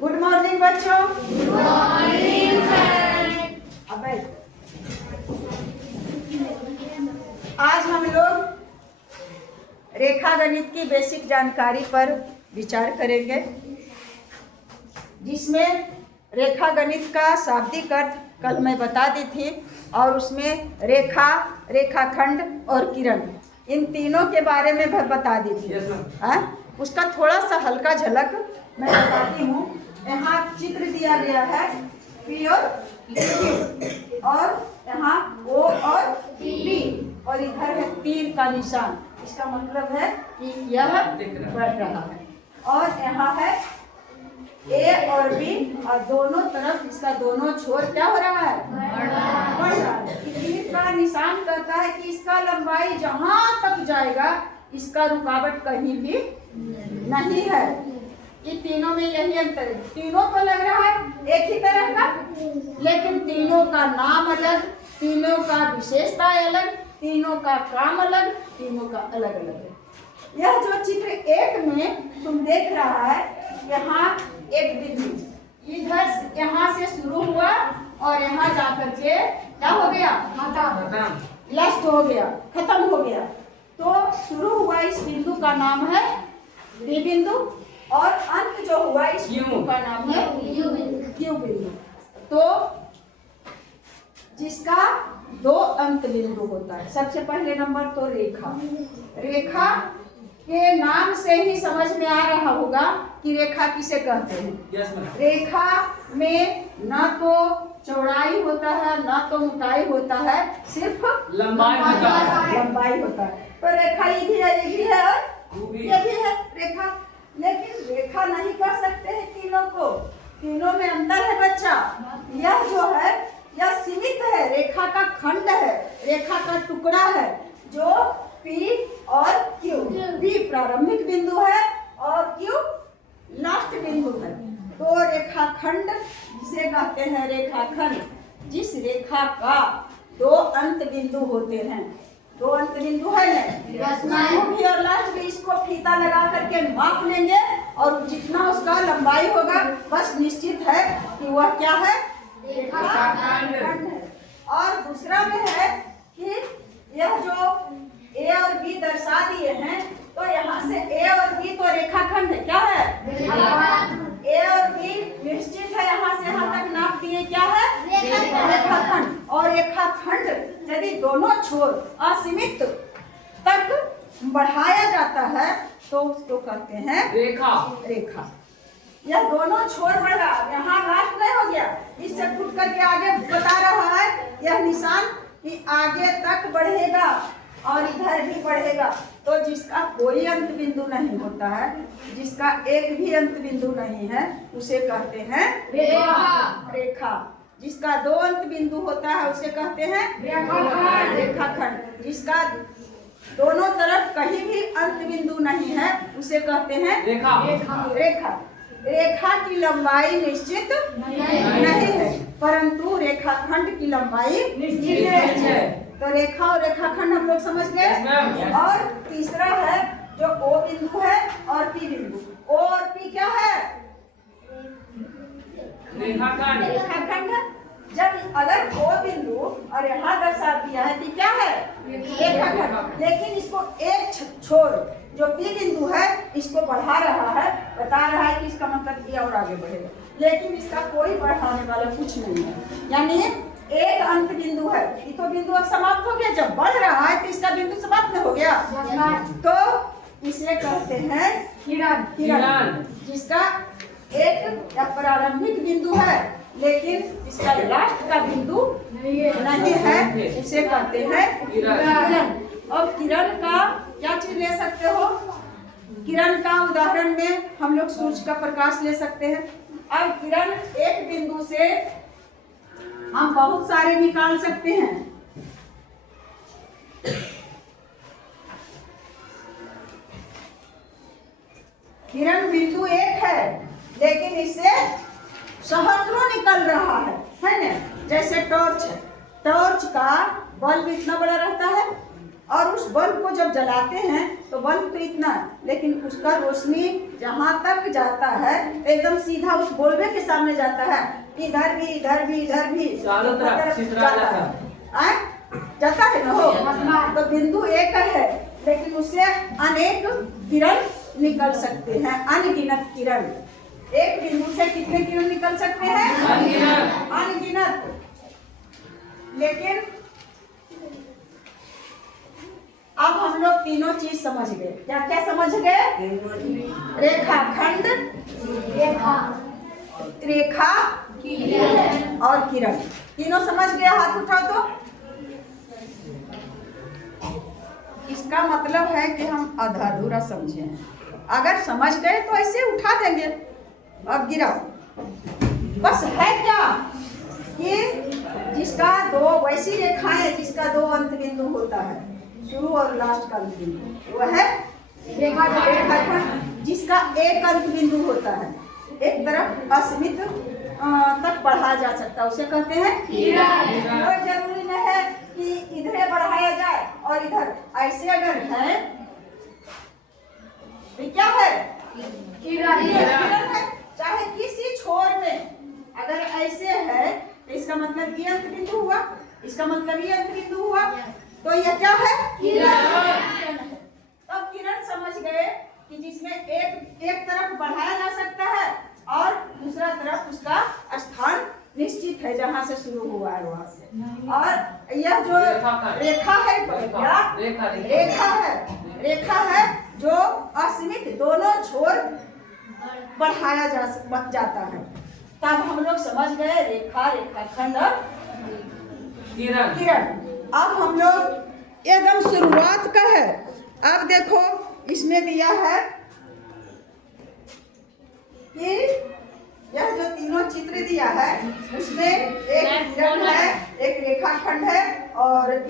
Good morning बच्चों। Good morning. अब आज हम लोग रेखा गणित की बेसिक जानकारी पर विचार करेंगे, जिसमें रेखा गणित का शाब्दिक अर्थ कल मैं बता दी थी और उसमें रेखा, रेखाखंड और किरण इन तीनों के बारे में बता दी थी। उसका थोड़ा सा हल्का झलक मैं बताती हूँ। यहाँ चित्र दिया गया है P और Q और यहाँ O और B और इधर है तीर का निशान। इसका मतलब है कि यह बढ़ रहा है और यहाँ है A और B और दोनों तरफ इसका दोनों छोर क्या हो रहा है? बढ़ रहा है। तीर का निशान कहता है कि इसका लंबाई जहाँ तक जाएगा इसका रुकावट कहीं भी नहीं है। ये तीनों में यही अंतर है। तीनों को लग रहा है एक ही तरह का, लेकिन तीनों का नाम अलग, तीनों का विशेषताएं अलग, तीनों का काम अलग, तीनों का अलग अलग है। यह जो चित्र एक में तुम देख रहा है, यहाँ एक बिंदु इधर यहाँ से शुरू हुआ और यहाँ जाकर के क्या हो गया? लास्ट हो गया, खत्म हो गया। तो शुरू हुआ इस बिंदु का नाम है बी बिंदु और अंत जो हुआ इस बिंदु का नाम है क्यू बिंदु। तो जिसका दो अंत बिंदु होता है। सबसे पहले नंबर तो रेखा। रेखा के नाम से ही समझ में आ रहा होगा कि रेखा किसे कहते हैं। रेखा में ना तो चौड़ाई होता है ना तो मोटाई होता है, सिर्फ लंबाई होता है। तो रेखा ये भी है, ये भी है और ये भी है रेखा। लेकिन रेखा नहीं कह सकते हैं तीनों को, तीनों में अंतर है बच्चा। यह जो है यह सीमित है, रेखा का खंड है, रेखा का टुकड़ा है जो P और Q। P प्रारंभिक बिंदु है और Q लास्ट बिंदु है। तो रेखाखंड जिसे कहते हैं रेखाखंड, जिस रेखा का दो अंत बिंदु होते हैं। दो अंत बिंदु है ना, भी और लास्ट भी। इसको फीता लगा करके माप लेंगे और जितना उसका लंबाई होगा बस निश्चित है कि वह क्या है? रेखाखंड है। और दूसरा में है कि यह जो A और B दर्शा दिए हैं, तो यहाँ से A और B तो रेखाखंड है। क्या है? A और B निश्चित है, यहाँ से यहाँ तक नाप दिए क्या है? रेखाखंड। और रेखाखंड यदि दोनों छोर असीमित तक बढ़ाया जाता है तो उसको कहते हैं रेखा। रेखा। यह दोनों छोर बढ़ा, यहाँ लास्ट नहीं हो गया, इससे टूट करके आगे बता रहा है यह निशान कि आगे तक बढ़ेगा और इधर भी बढ़ेगा। तो जिसका कोई अंत बिंदु नहीं होता है, जिसका एक भी अंत बिंदु नहीं है, उसे कहते हैं रेखा। रेखा। जिसका दो अंत बिंदु होता है उसे कहते हैं रेखाखंड। रेखाखंड। जिसका दोनों तरफ कहीं भी अंत बिंदु नहीं है उसे कहते हैं रेखा। रेखा। रेखा की लंबाई निश्चित नहीं है, परंतु रेखाखंड की लंबाई निश्चित है। तो रेखा और रेखाखंड हम लोग समझ गए। और तीसरा है जो O बिंदु है और P बिंदु। O और P क्या है? रेखाखंड। रेखाखंड। जब अगर O बिंदु और यहाँ दर्शा दिया है कि क्या है? रेखाखंड। लेकिन इसको एक छोर जो P बिंदु है इसको बढ़ा रहा है, बता रहा है कि इसका मतलब ये और आगे बढ़ेगा, लेकिन इसका कोई बढ़ाने वाला कुछ नहीं है। यानी एक अंत बिंदु है, ये तो बिंदु अब समाप्त हो गया। जब बढ़ रहा है तो इसका बिंदु समाप्त हो गया, तो इसे कहते हैं किरण। किरण। जिसका एक प्रारंभिक बिंदु है लेकिन इसका लास्ट का बिंदु नहीं है, उसे कहते हैं किरण। अब किरण का क्या चीज ले सकते हो? किरण का उदाहरण में हम लोग सूर्य का प्रकाश ले सकते हैं। अब किरण एक बिंदु से हम बहुत सारे निकाल सकते हैं। किरण बिंदु एक है लेकिन इससे सहस्रों निकल रहा है ना। जैसे टॉर्च है, टॉर्च का बल्ब इतना बड़ा रहता है और उस बल्ब को जब जलाते हैं तो बल्ब तो इतना, लेकिन उसका रोशनी जहाँ तक जाता है एकदम सीधा उस बोलबे के सामने जाता है, इधर भी इधर भी इधर भी जाता है ना हो। तो बिंदु एक है, लेकिन उससे अनेक किरण निकल सकते हैं, अनगिनत किरण। एक बिंदु से कितने किरण निकल सकते हैं? अनगिनत। लेकिन अब हम लोग तीनों चीज समझ गए। क्या क्या समझ गए? रेखाखंड, रेखा और किरण, तीनों समझ गए। हाथ उठाओ तो। इसका मतलब है कि हम आधा अधूरा समझे। अगर समझ गए तो ऐसे उठा देंगे। अब गिराओ। बस है क्या कि जिसका दो वैसी रेखाएं जिसका दो अंत बिंदु होता है, शुरू और लास्ट का अंत बिंदु, वो है रेखाखंड। जिसका एक अंत बिंदु होता है, एक तरफ असीमित तक बढ़ाया जा सकता है, उसे कहते हैं किरण। और जरूरी नहीं है कि इधर बढ़ाया जाए और इधर, ऐसे अगर है तो क्या है? किरण है। चाहे किसी छोर में अगर ऐसे है तो इसका मतलब ये अंत बिंदु हुआ, इसका मतलब ये अंत बिंदु हुआ, तो यह क्या है? किरण। तब किरण समझ गए कि जिसमें एक तरफ बढ़ाया जा सकता है और दूसरा तरफ उसका स्थान निश्चित है, जहाँ से शुरू हुआ है वहां से। और यह जो रेखा है, रेखा है जो असीमित दोनों छोर बढ़ाया जाता है। तब हम लोग समझ गए रेखा, रेखाखंड और किरण। अब हम लोग एकदम शुरुआत का है। अब देखो इसमें दिया है कि यह जो तीनों चित्र दिया है उसमें एक किरण है, एक रेखाखंड है और एक